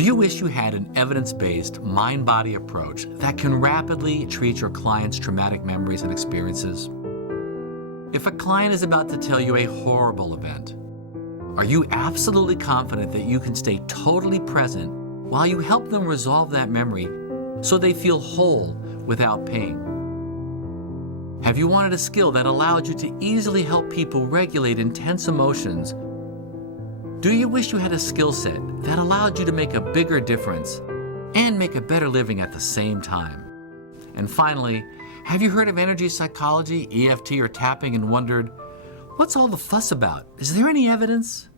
Do you wish you had an evidence-based mind-body approach that can rapidly treat your client's traumatic memories and experiences? If a client is about to tell you a horrible event, are you absolutely confident that you can stay totally present while you help them resolve that memory so they feel whole without pain? Have you wanted a skill that allowed you to easily help people regulate intense emotions? Do you wish you had a skill set that allowed you to make a bigger difference and make a better living at the same time? And finally, have you heard of energy psychology, EFT, or tapping and wondered, what's all the fuss about? Is there any evidence?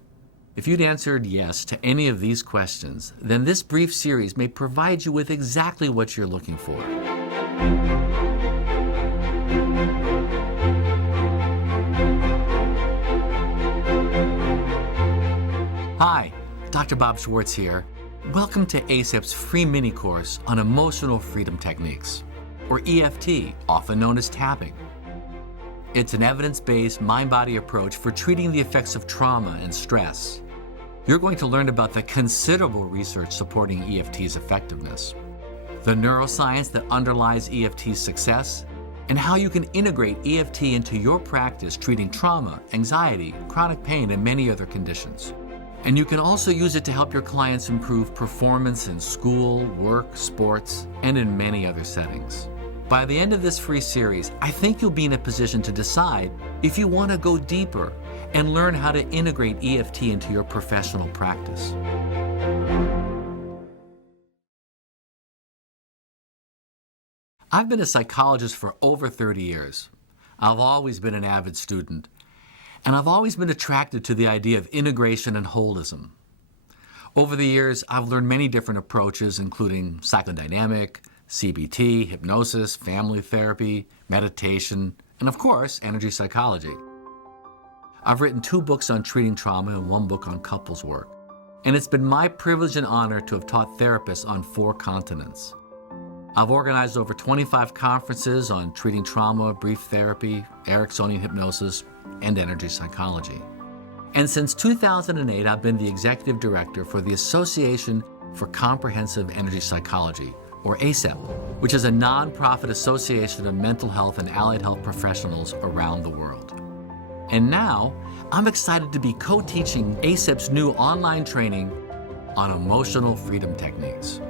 If you'd answered yes to any of these questions, then this brief series may provide you with exactly what you're looking for. Hi, Dr. Bob Schwartz here. Welcome to ACEP's free mini course on emotional freedom techniques, or EFT, often known as tapping. It's an evidence-based mind-body approach for treating the effects of trauma and stress. You're going to learn about the considerable research supporting EFT's effectiveness, the neuroscience that underlies EFT's success, and how you can integrate EFT into your practice treating trauma, anxiety, chronic pain, and many other conditions. And you can also use it to help your clients improve performance in school, work, sports, and in many other settings. By the end of this free series, I think you'll be in a position to decide if you want to go deeper and learn how to integrate EFT into your professional practice. I've been a psychologist for over 30 years. I've always been an avid student. And I've always been attracted to the idea of integration and holism. Over the years, I've learned many different approaches, including psychodynamic, CBT, hypnosis, family therapy, meditation, and of course, energy psychology. I've written 2 books on treating trauma and 1 book on couples work. And it's been my privilege and honor to have taught therapists on 4 continents. I've organized over 25 conferences on treating trauma, brief therapy, Ericksonian hypnosis, and energy psychology. And since 2008, I've been the executive director for the Association for Comprehensive Energy Psychology, or ACEP, which is a nonprofit association of mental health and allied health professionals around the world. And now, I'm excited to be co-teaching ACEP's new online training on emotional freedom techniques.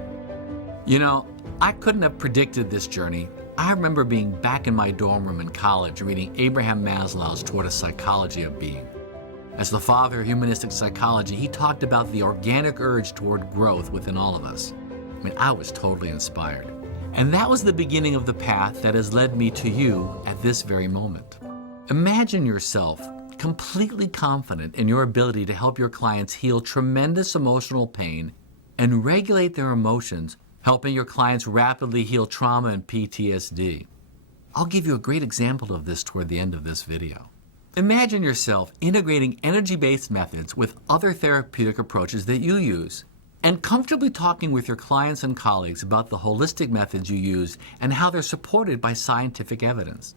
You know, I couldn't have predicted this journey. I remember being back in my dorm room in college reading Abraham Maslow's Toward a Psychology of Being. As the father of humanistic psychology, he talked about the organic urge toward growth within all of us. I mean, I was totally inspired. And that was the beginning of the path that has led me to you at this very moment. Imagine yourself completely confident in your ability to help your clients heal tremendous emotional pain and regulate their emotions, helping your clients rapidly heal trauma and PTSD. I'll give you a great example of this toward the end of this video. Imagine yourself integrating energy-based methods with other therapeutic approaches that you use, and comfortably talking with your clients and colleagues about the holistic methods you use and how they're supported by scientific evidence.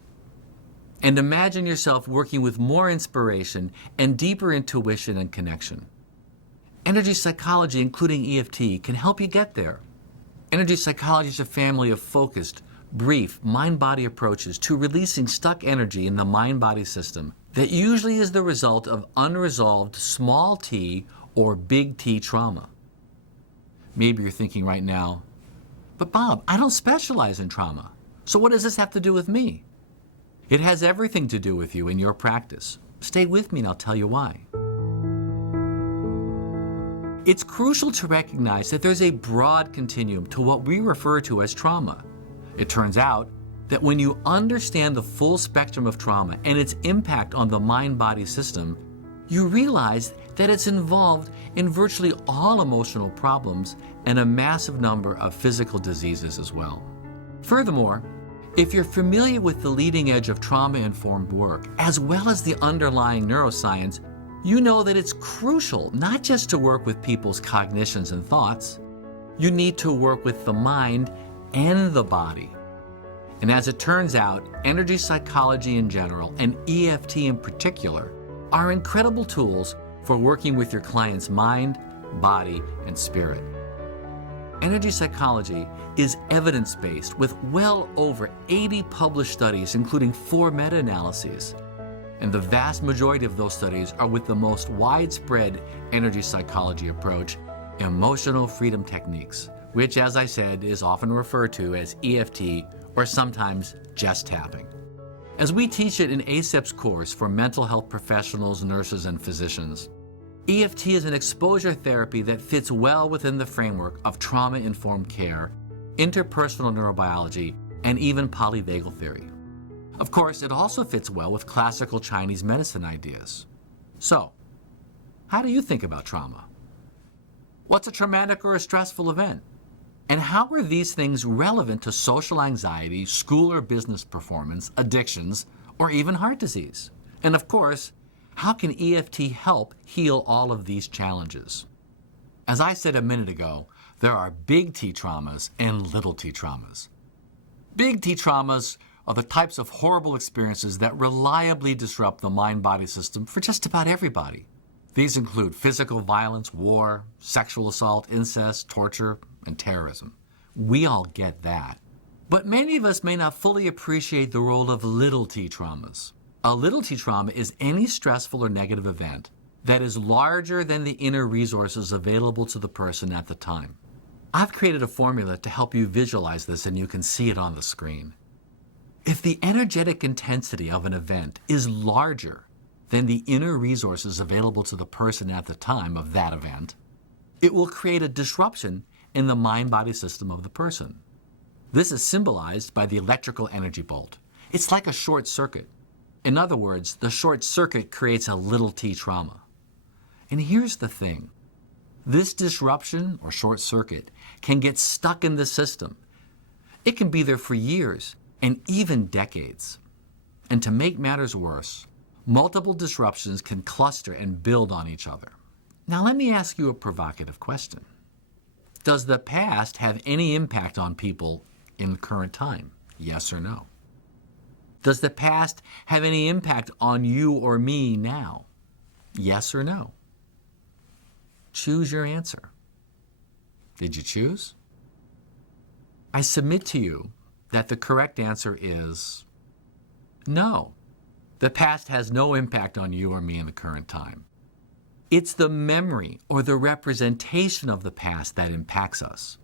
And imagine yourself working with more inspiration and deeper intuition and connection. Energy psychology, including EFT, can help you get there. Energy psychology is a family of focused, brief, mind-body approaches to releasing stuck energy in the mind-body system that usually is the result of unresolved small t or big T trauma. Maybe you're thinking right now, but Bob, I don't specialize in trauma, so what does this have to do with me? It has everything to do with you in your practice. Stay with me and I'll tell you why. It's crucial to recognize that there's a broad continuum to what we refer to as trauma. It turns out that when you understand the full spectrum of trauma and its impact on the mind-body system, you realize that it's involved in virtually all emotional problems and a massive number of physical diseases as well. Furthermore, if you're familiar with the leading edge of trauma-informed work, as well as the underlying neuroscience, you know that it's crucial not just to work with people's cognitions and thoughts. You need to work with the mind and the body. And as it turns out, energy psychology in general, and EFT in particular, are incredible tools for working with your client's mind, body, and spirit. Energy psychology is evidence-based with well over 80 published studies, including 4 meta-analyses. And the vast majority of those studies are with the most widespread energy psychology approach, emotional freedom techniques, which, as I said, is often referred to as EFT or sometimes just tapping. As we teach it in ACEP's course for mental health professionals, nurses, and physicians, EFT is an exposure therapy that fits well within the framework of trauma-informed care, interpersonal neurobiology, and even polyvagal theory. Of course, it also fits well with classical Chinese medicine ideas. So, how do you think about trauma? What's a traumatic or a stressful event? And how are these things relevant to social anxiety, school or business performance, addictions, or even heart disease? And of course, how can EFT help heal all of these challenges? As I said a minute ago, there are big T traumas and little t traumas. Big T traumas are the types of horrible experiences that reliably disrupt the mind-body system for just about everybody. These include physical violence, war, sexual assault, incest, torture, and terrorism. We all get that. But many of us may not fully appreciate the role of little t traumas. A little t trauma is any stressful or negative event that is larger than the inner resources available to the person at the time. I've created a formula to help you visualize this, and you can see it on the screen. If the energetic intensity of an event is larger than the inner resources available to the person at the time of that event, it will create a disruption in the mind-body system of the person. This is symbolized by the electrical energy bolt. It's like a short circuit. In other words, the short circuit creates a little t trauma. And here's the thing. This disruption or short circuit can get stuck in the system. It can be there for years and even decades. And to make matters worse, multiple disruptions can cluster and build on each other. Now let me ask you a provocative question. Does the past have any impact on people in the current time? Yes or no? Does the past have any impact on you or me now? Yes or no? Choose your answer. Did you choose? I submit to you that the correct answer is no. The past has no impact on you or me in the current time. It's the memory or the representation of the past that impacts us.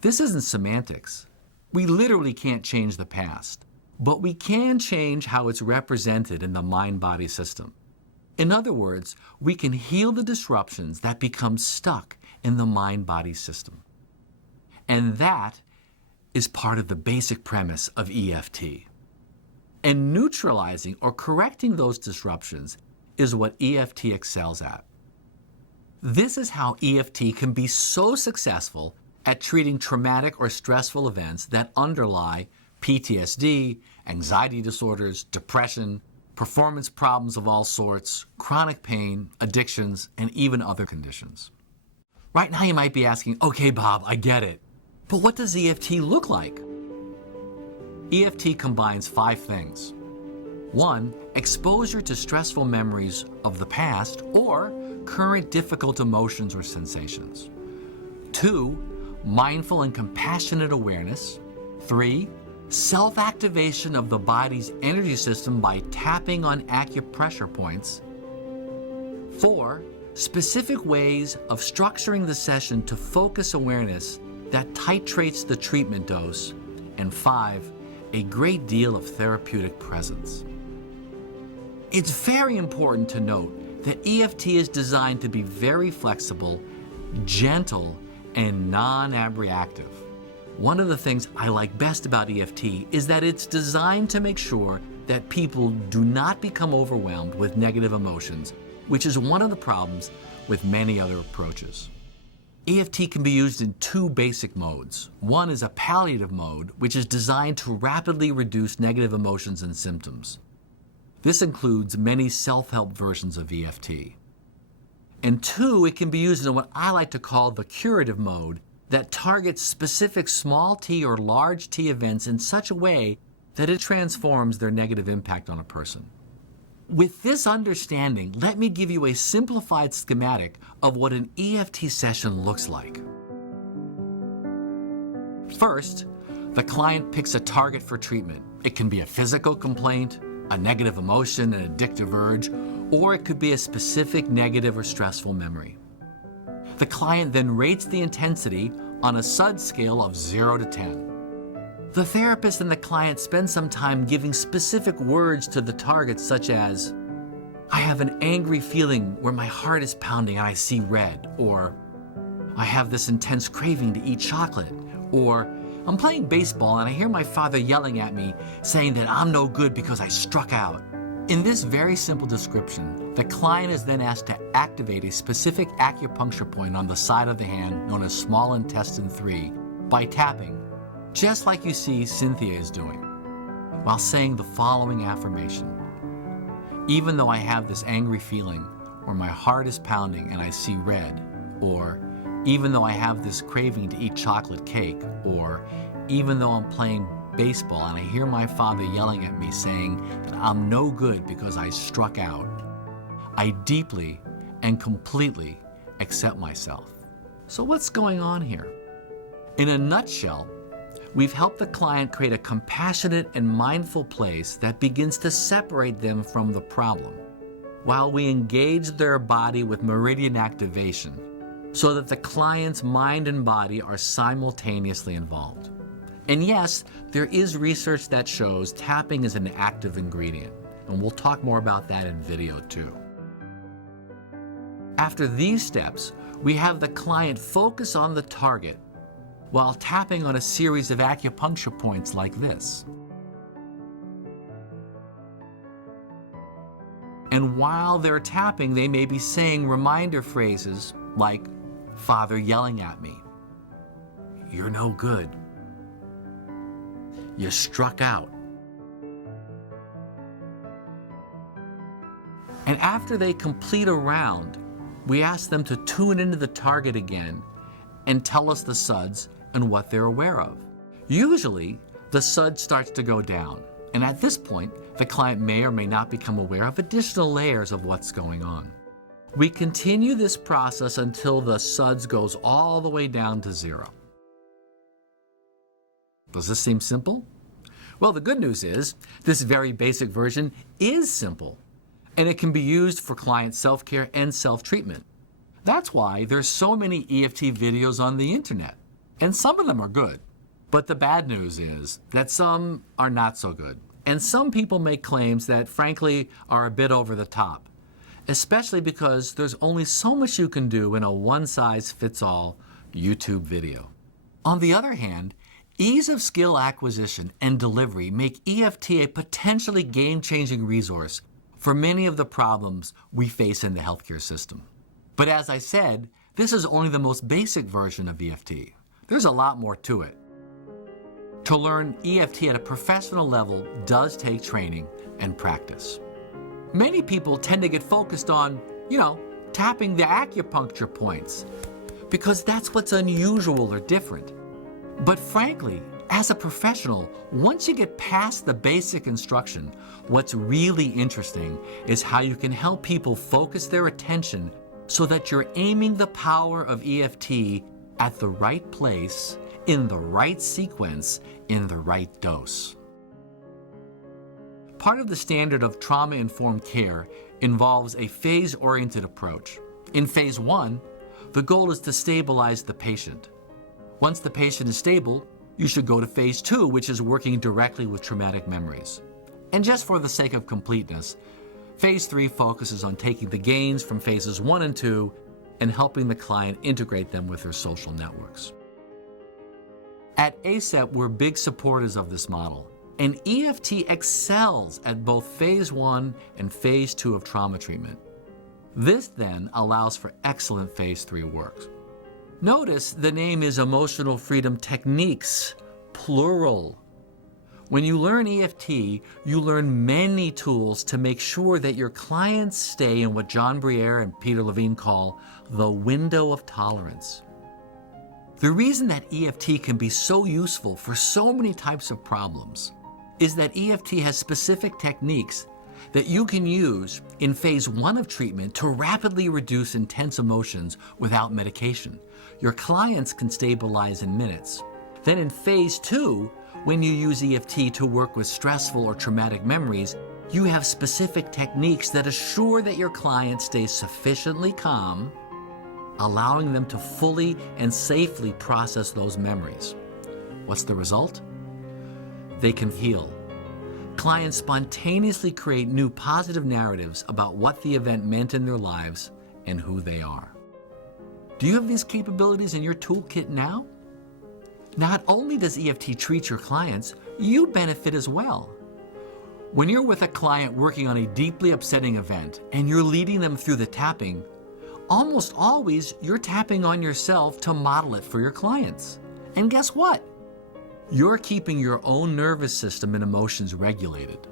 This isn't semantics. We literally can't change the past, but we can change how it's represented in the mind-body system. In other words, we can heal the disruptions that become stuck in the mind-body system. And that is part of the basic premise of EFT. And neutralizing or correcting those disruptions is what EFT excels at. This is how EFT can be so successful at treating traumatic or stressful events that underlie PTSD, anxiety disorders, depression, performance problems of all sorts, chronic pain, addictions, and even other conditions. Right now you might be asking, okay, Bob, I get it. But what does EFT look like? EFT combines 5 things. 1, exposure to stressful memories of the past or current difficult emotions or sensations. 2, mindful and compassionate awareness. 3, self-activation of the body's energy system by tapping on acupressure points. 4, specific ways of structuring the session to focus awareness that titrates the treatment dose. And 5, a great deal of therapeutic presence. It's very important to note that EFT is designed to be very flexible, gentle, and non-abreactive. One of the things I like best about EFT is that it's designed to make sure that people do not become overwhelmed with negative emotions, which is one of the problems with many other approaches. EFT can be used in 2 basic modes. One is a palliative mode, which is designed to rapidly reduce negative emotions and symptoms. This includes many self-help versions of EFT. And 2, it can be used in what I like to call the curative mode that targets specific small t or large t events in such a way that it transforms their negative impact on a person. With this understanding, let me give you a simplified schematic of what an EFT session looks like. First, the client picks a target for treatment. It can be a physical complaint, a negative emotion, an addictive urge, or it could be a specific negative or stressful memory. The client then rates the intensity on a SUD scale of 0 to 10. The therapist and the client spend some time giving specific words to the target, such as, I have an angry feeling where my heart is pounding and I see red, or I have this intense craving to eat chocolate, or I'm playing baseball and I hear my father yelling at me saying that I'm no good because I struck out. In this very simple description, the client is then asked to activate a specific acupuncture point on the side of the hand known as small intestine 3 by tapping, just like you see Cynthia is doing, while saying the following affirmation. Even though I have this angry feeling where my heart is pounding and I see red, or even though I have this craving to eat chocolate cake, or even though I'm playing baseball and I hear my father yelling at me saying that I'm no good because I struck out, I deeply and completely accept myself. So what's going on here? In a nutshell, we've helped the client create a compassionate and mindful place that begins to separate them from the problem, while we engage their body with meridian activation so that the client's mind and body are simultaneously involved. And yes, there is research that shows tapping is an active ingredient, and we'll talk more about that in video 2. After these steps, we have the client focus on the target while tapping on a series of acupuncture points like this. And while they're tapping, they may be saying reminder phrases like, Father yelling at me, you're no good, you struck out. And after they complete a round, we ask them to tune into the target again and tell us the SUDs and what they're aware of. Usually, the SUD starts to go down, and at this point, the client may or may not become aware of additional layers of what's going on. We continue this process until the SUDs goes all the way down to 0. Does this seem simple? Well, the good news is this very basic version is simple, and it can be used for client self-care and self-treatment. That's why there's so many EFT videos on the internet, and some of them are good. But the bad news is that some are not so good, and some people make claims that frankly are a bit over the top, especially because there's only so much you can do in a one-size-fits-all YouTube video. On the other hand, ease of skill acquisition and delivery make EFT a potentially game-changing resource for many of the problems we face in the healthcare system. But as I said, this is only the most basic version of EFT. There's a lot more to it. To learn EFT at a professional level does take training and practice. Many people tend to get focused on, tapping the acupuncture points because that's what's unusual or different. But frankly, as a professional, once you get past the basic instruction, what's really interesting is how you can help people focus their attention so that you're aiming the power of EFT at the right place, in the right sequence, in the right dose. Part of the standard of trauma-informed care involves a phase-oriented approach. In phase 1, the goal is to stabilize the patient. Once the patient is stable, you should go to phase 2, which is working directly with traumatic memories. And just for the sake of completeness, phase 3 focuses on taking the gains from phases 1 and 2 and helping the client integrate them with their social networks. At ACEP, we're big supporters of this model, and EFT excels at both phase 1 and phase 2 of trauma treatment. This then allows for excellent phase 3 work. Notice the name is Emotional Freedom Techniques, plural. When you learn EFT, you learn many tools to make sure that your clients stay in what John Briere and Peter Levine call the window of tolerance. The reason that EFT can be so useful for so many types of problems is that EFT has specific techniques that you can use in phase 1 of treatment to rapidly reduce intense emotions without medication. Your clients can stabilize in minutes. Then in phase 2, when you use EFT to work with stressful or traumatic memories, you have specific techniques that assure that your client stays sufficiently calm, allowing them to fully and safely process those memories. What's the result? They can heal. Clients spontaneously create new positive narratives about what the event meant in their lives and who they are. Do you have these capabilities in your toolkit now? Not only does EFT treat your clients, you benefit as well. When you're with a client working on a deeply upsetting event and you're leading them through the tapping, almost always you're tapping on yourself to model it for your clients. And guess what? You're keeping your own nervous system and emotions regulated.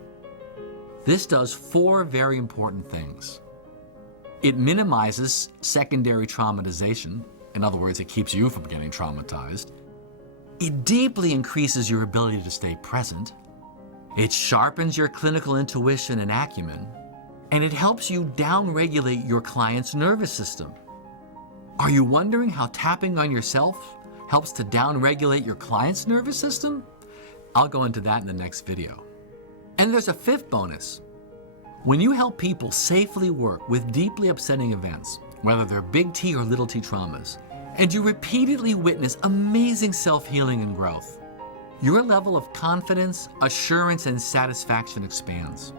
This does 4 very important things. It minimizes secondary traumatization. In other words, it keeps you from getting traumatized. It deeply increases your ability to stay present. It sharpens your clinical intuition and acumen. And it helps you downregulate your client's nervous system. Are you wondering how tapping on yourself helps to downregulate your client's nervous system? I'll go into that in the next video. And there's a 5th bonus. When you help people safely work with deeply upsetting events, whether they're big T or little t traumas, and you repeatedly witness amazing self-healing and growth, your level of confidence, assurance, and satisfaction expands.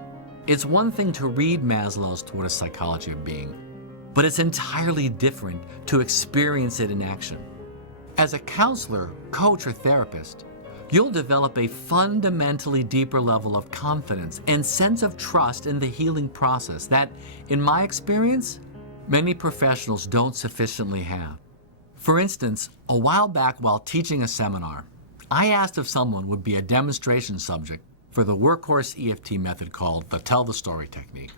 It's one thing to read Maslow's Toward a Psychology of Being, but it's entirely different to experience it in action. As a counselor, coach, or therapist, you'll develop a fundamentally deeper level of confidence and sense of trust in the healing process that, in my experience, many professionals don't sufficiently have. For instance, a while back while teaching a seminar, I asked if someone would be a demonstration subject for the workhorse EFT method called the Tell the Story technique.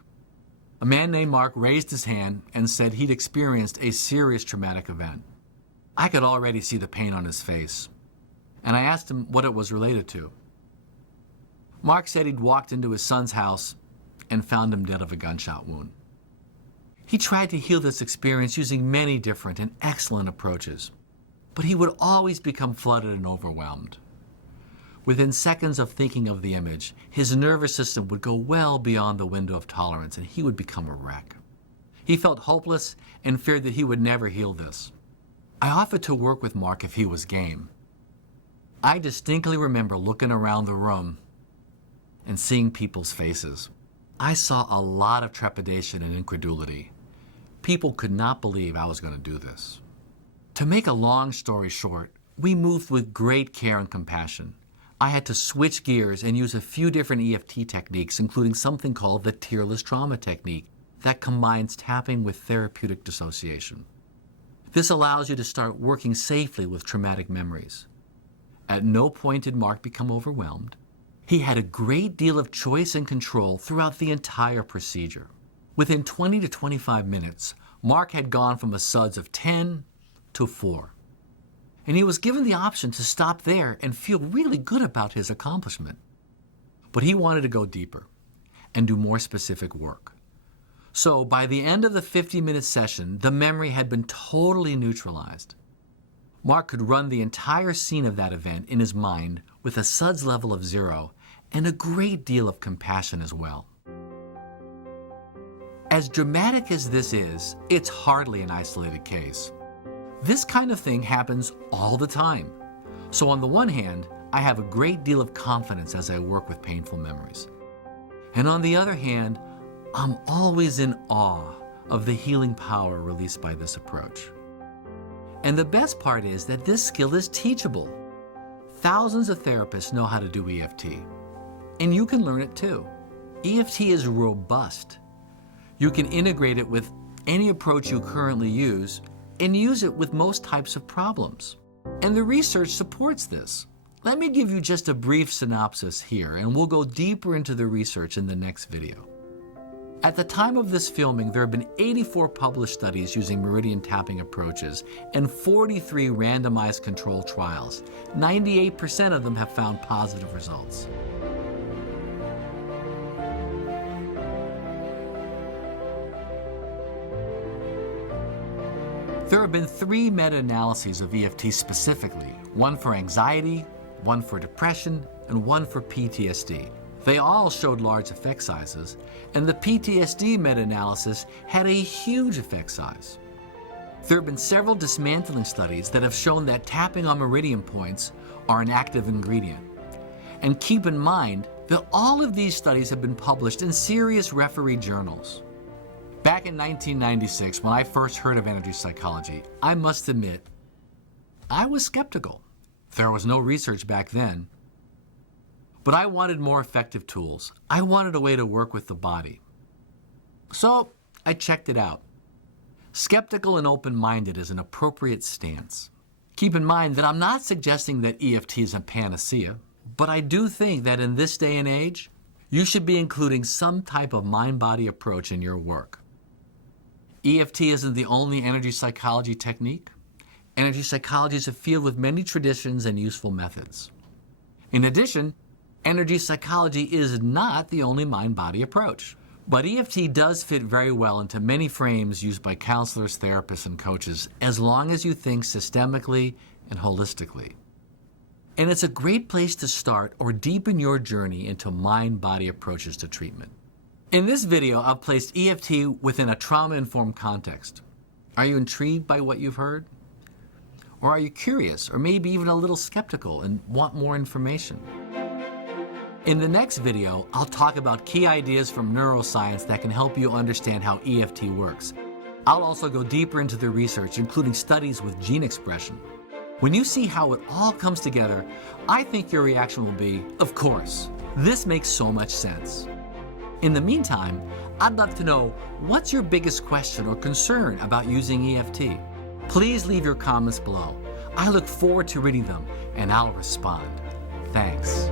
A man named Mark raised his hand and said he'd experienced a serious traumatic event. I could already see the pain on his face, and I asked him what it was related to. Mark said he'd walked into his son's house and found him dead of a gunshot wound. He tried to heal this experience using many different and excellent approaches, but he would always become flooded and overwhelmed. Within seconds of thinking of the image, his nervous system would go well beyond the window of tolerance and he would become a wreck. He felt hopeless and feared that he would never heal this. I offered to work with Mark if he was game. I distinctly remember looking around the room and seeing people's faces. I saw a lot of trepidation and incredulity. People could not believe I was going to do this. To make a long story short, we moved with great care and compassion. I had to switch gears and use a few different EFT techniques, including something called the tearless trauma technique that combines tapping with therapeutic dissociation. This allows you to start working safely with traumatic memories. At no point did Mark become overwhelmed. He had a great deal of choice and control throughout the entire procedure. Within 20 to 25 minutes, Mark had gone from a SUDS of 10 to 4. And he was given the option to stop there and feel really good about his accomplishment. But he wanted to go deeper and do more specific work. So by the end of the 50-minute session, the memory had been totally neutralized. Mark could run the entire scene of that event in his mind with a SUDS level of 0 and a great deal of compassion as well. As dramatic as this is, it's hardly an isolated case. This kind of thing happens all the time. So on the one hand, I have a great deal of confidence as I work with painful memories. And on the other hand, I'm always in awe of the healing power released by this approach. And the best part is that this skill is teachable. Thousands of therapists know how to do EFT, and you can learn it too. EFT is robust. You can integrate it with any approach you currently use and use it with most types of problems. And the research supports this. Let me give you just a brief synopsis here, and we'll go deeper into the research in the next video. At the time of this filming, there have been 84 published studies using meridian tapping approaches and 43 randomized controlled trials. 98% of them have found positive results. There have been 3 meta-analyses of EFT specifically, one for anxiety, one for depression, and one for PTSD. They all showed large effect sizes, and the PTSD meta-analysis had a huge effect size. There have been several dismantling studies that have shown that tapping on meridian points are an active ingredient. And keep in mind that all of these studies have been published in serious refereed journals. Back in 1996, when I first heard of energy psychology, I must admit, I was skeptical. There was no research back then. But I wanted more effective tools. I wanted a way to work with the body. So I checked it out. Skeptical and open-minded is an appropriate stance. Keep in mind that I'm not suggesting that EFT is a panacea, but I do think that in this day and age, you should be including some type of mind-body approach in your work. EFT isn't the only energy psychology technique. Energy psychology is a field with many traditions and useful methods. In addition, energy psychology is not the only mind-body approach. But EFT does fit very well into many frames used by counselors, therapists, and coaches, as long as you think systemically and holistically. And it's a great place to start or deepen your journey into mind-body approaches to treatment. In this video, I've placed EFT within a trauma-informed context. Are you intrigued by what you've heard? Or are you curious, or maybe even a little skeptical and want more information? In the next video, I'll talk about key ideas from neuroscience that can help you understand how EFT works. I'll also go deeper into the research, including studies with gene expression. When you see how it all comes together, I think your reaction will be, of course, this makes so much sense. In the meantime, I'd love to know, what's your biggest question or concern about using EFT? Please leave your comments below. I look forward to reading them, and I'll respond. Thanks.